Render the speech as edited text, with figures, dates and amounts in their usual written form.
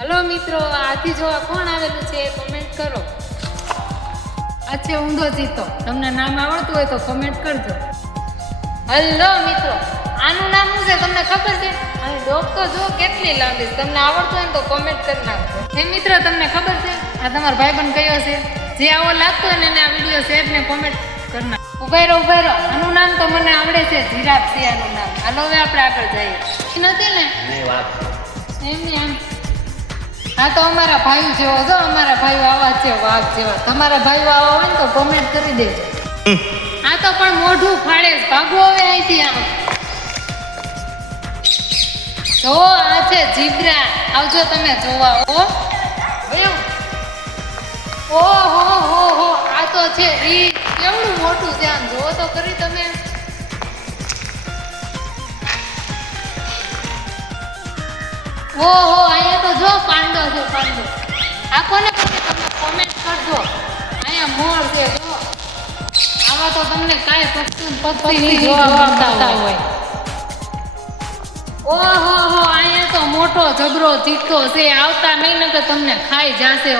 Hello મિત્રો, આથી જોવા કોણ આવેલું છે કોમેન્ટ કરો. આ છે ઊંધો ચિત્તો. તમને નામ આવડતું હોય તો કોમેન્ટ કરજો. હલો મિત્રો, આનું નામ શું છે તમને ખબર છે? અને ડોક તો જો કેટલી લાંબી છે. તમને આવડતું હોય તો કોમેન્ટ કરી નાખજો. હે મિત્રો, તમને ખબર છે આ તમારો ભાઈબંધ કયો છે? જે આવો લાગતો હોય ને એને આ વિડીયો શેર ને કોમેન્ટ કરી નાખજો. ઉભા રહો. આનું નામ તો મને આવડે છે, જીરાફ છે આનું નામ. હાલો હવે આપણે આગળ જઈએ. નથી ને એમની આમ. હા તો અમારા ભાઈઓ જેવો જો, અમારા ભાઈઓ આવા છે વાઘ જેવા. તમારા ભાઈઓ આવા હોય ને તો કોમેન્ટ કરી દેજો. આ તો પણ મોઢું ફાડે છે. ભાગો હવે અહીંથી આમ. જો આ છે ઝીબ્રા. આવજો તમે જોવા. ઓહો આ તો છે ઈ કેવડું મોટું છે. આમ જોવો તો કરી તમે. ઓહો અહીંયા તો જો પાંડો છે, પાંડો. આ કોને પછી તમે કોમેન્ટ કરજો. અહીંયા મોર છે જો. આવા તો તમને કાંઈ પક્ષી નહીં જોવા મળતા હોય. ઓહો અહીંયા તો મોટો જબરો ચિત્તો છે. આવતા નહીં ને તો તમને ખાઈ જાશે.